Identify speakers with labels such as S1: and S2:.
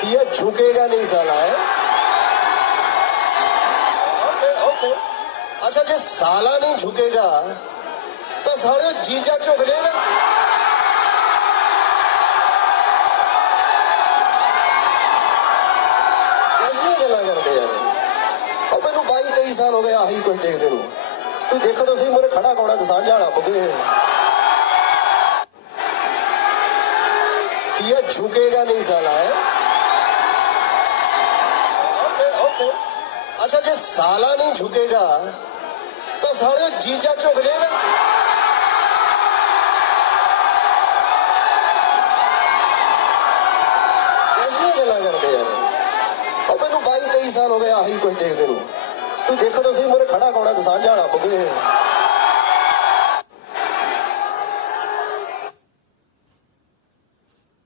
S1: कि ये झुकेगा नहीं साला है ओके ओके अच्छा जे साला नहीं झुकेगा तो सारे जीजा झुक जाएगा ਐਸੀਆਂ ਗੱਲਾਂ ਕਰਦੇ ਯਾਰ ਉਹ ਮੈਨੂੰ 22 23 ਸਾਲ ਹੋ ਗਏ ਆਹੀ ਕੁਝ ਦੇਖਦੇ ਨੂੰ ਤੂੰ ਦੇਖੋ ਤਾਂ ਸਹੀ ਮੇਰੇ ਖੜਾ ਕੌਣਾ ਦਸਾਂ ਜਾਣਾ ਬੁਗੇ कि ये झुकेगा नहीं साला है अच्छा जो साला नहीं झुकेगा तो सारे जीजा झुक जाएगा। कैसी गला करते यार। और मैंू तेई साल हो गया आई कुछ देखते तू देखो तो सही मेरे खड़ा कौन